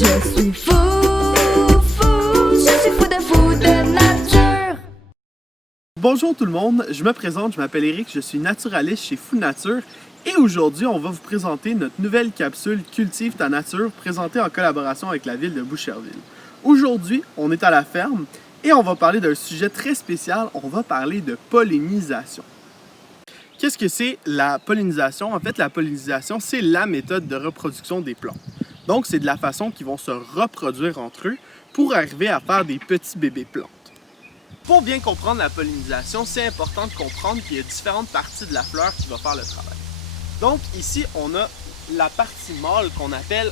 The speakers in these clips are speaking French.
Je suis fou de nature. Bonjour tout le monde, je me présente, je m'appelle Eric, je suis naturaliste chez Fou Nature et aujourd'hui on va vous présenter notre nouvelle capsule Cultive ta nature présentée en collaboration avec la ville de Boucherville. Aujourd'hui, on est à la ferme et on va parler d'un sujet très spécial, on va parler de pollinisation. Qu'est-ce que c'est la pollinisation? En fait, la pollinisation, c'est la méthode de reproduction des plantes. Donc, c'est de la façon qu'ils vont se reproduire entre eux pour arriver à faire des petits bébés plantes. Pour bien comprendre la pollinisation, c'est important de comprendre qu'il y a différentes parties de la fleur qui vont faire le travail. Donc, ici, on a la partie mâle qu'on appelle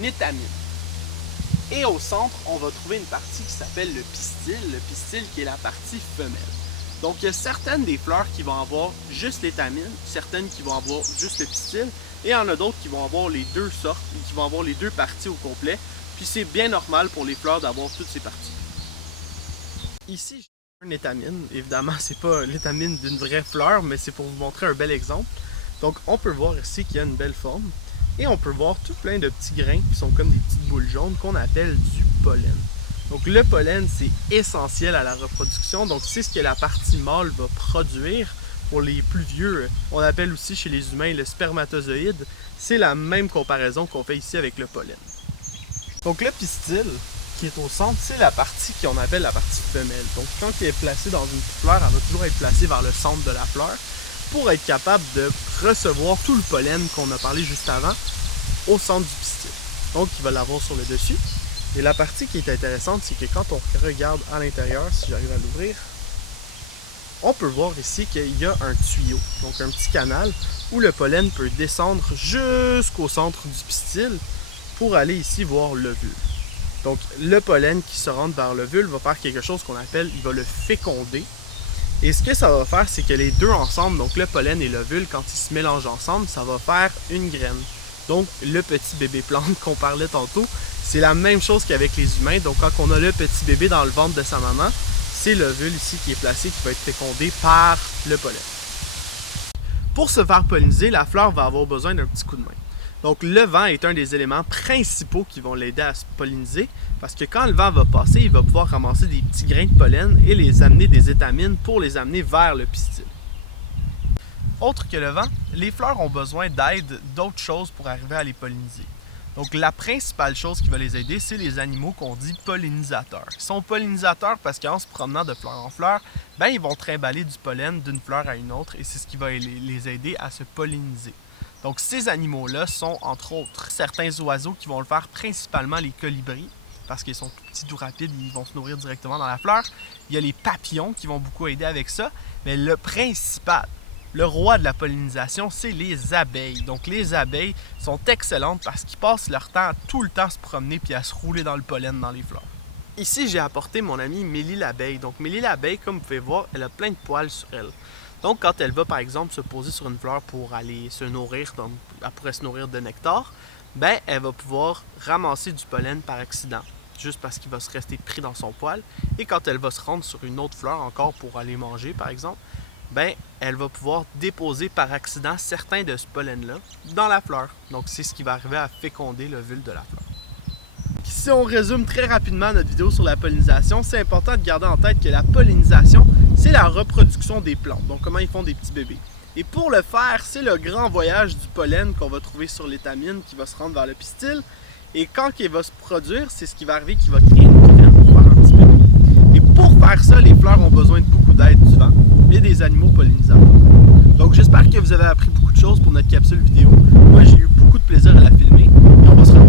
l'étamine. Et au centre, on va trouver une partie qui s'appelle le pistil qui est la partie femelle. Donc, il y a certaines des fleurs qui vont avoir juste l'étamine, certaines qui vont avoir juste le pistil, et il y en a d'autres qui vont avoir les deux sortes, qui vont avoir les deux parties au complet. Puis c'est bien normal pour les fleurs d'avoir toutes ces parties. Ici, j'ai une étamine. Évidemment, c'est pas l'étamine d'une vraie fleur, mais c'est pour vous montrer un bel exemple. Donc, on peut voir ici qu'il y a une belle forme, et on peut voir tout plein de petits grains qui sont comme des petites boules jaunes qu'on appelle du pollen. Donc le pollen, c'est essentiel à la reproduction, donc c'est ce que la partie mâle va produire. Pour les plus vieux, on appelle aussi chez les humains le spermatozoïde. C'est la même comparaison qu'on fait ici avec le pollen. Donc le pistil, qui est au centre, c'est la partie qu'on appelle la partie femelle. Donc quand elle est placée dans une fleur, elle va toujours être placée vers le centre de la fleur pour être capable de recevoir tout le pollen qu'on a parlé juste avant au centre du pistil. Donc il va l'avoir sur le dessus. Et la partie qui est intéressante, c'est que quand on regarde à l'intérieur, si j'arrive à l'ouvrir, on peut voir ici qu'il y a un tuyau, donc un petit canal, où le pollen peut descendre jusqu'au centre du pistil pour aller ici voir l'ovule. Donc le pollen qui se rentre vers l'ovule va faire quelque chose qu'on appelle, il va le féconder. Et ce que ça va faire, c'est que les deux ensemble, donc le pollen et l'ovule, quand ils se mélangent ensemble, ça va faire une graine. Donc le petit bébé plante qu'on parlait tantôt, c'est la même chose qu'avec les humains. Donc quand on a le petit bébé dans le ventre de sa maman, c'est l'ovule ici qui est placé, qui va être fécondé par le pollen. Pour se faire polliniser, la fleur va avoir besoin d'un petit coup de main. Donc le vent est un des éléments principaux qui vont l'aider à se polliniser, parce que quand le vent va passer, il va pouvoir ramasser des petits grains de pollen et les amener des étamines pour les amener vers le pistil. Autre que le vent, les fleurs ont besoin d'aide d'autres choses pour arriver à les polliniser. Donc la principale chose qui va les aider, c'est les animaux qu'on dit pollinisateurs. Ils sont pollinisateurs parce qu'en se promenant de fleur en fleur, ils vont trimballer du pollen d'une fleur à une autre et c'est ce qui va les aider à se polliniser. Donc ces animaux-là sont entre autres certains oiseaux qui vont le faire, principalement les colibris, parce qu'ils sont tout petits, tout rapides, ils vont se nourrir directement dans la fleur. Il y a les papillons qui vont beaucoup aider avec ça, mais le principal, le roi de la pollinisation, c'est les abeilles. Donc les abeilles sont excellentes parce qu'ils passent leur temps à tout le temps se promener puis à se rouler dans le pollen dans les fleurs. Ici, j'ai apporté mon amie Mélie l'abeille. Donc Mélie l'abeille, comme vous pouvez voir, elle a plein de poils sur elle. Donc quand elle va par exemple se poser sur une fleur pour aller se nourrir, donc elle pourrait se nourrir de nectar, elle va pouvoir ramasser du pollen par accident, juste parce qu'il va se rester pris dans son poil. Et quand elle va se rendre sur une autre fleur encore pour aller manger par exemple, elle va pouvoir déposer par accident certains de ce pollen-là dans la fleur. Donc, c'est ce qui va arriver à féconder l'ovule de la fleur. Si on résume très rapidement notre vidéo sur la pollinisation, c'est important de garder en tête que la pollinisation, c'est la reproduction des plantes. Donc, comment ils font des petits bébés. Et pour le faire, c'est le grand voyage du pollen qu'on va trouver sur l'étamine qui va se rendre vers le pistil. Et quand il va se produire, c'est ce qui va arriver qui va créer une graine pour faire un petit bébé. Et pour faire ça, les fleurs ont besoin de beaucoup d'aide du vent et des animaux pollinisateurs. Donc j'espère que vous avez appris beaucoup de choses pour notre capsule vidéo. Moi j'ai eu beaucoup de plaisir à la filmer et on va se retrouver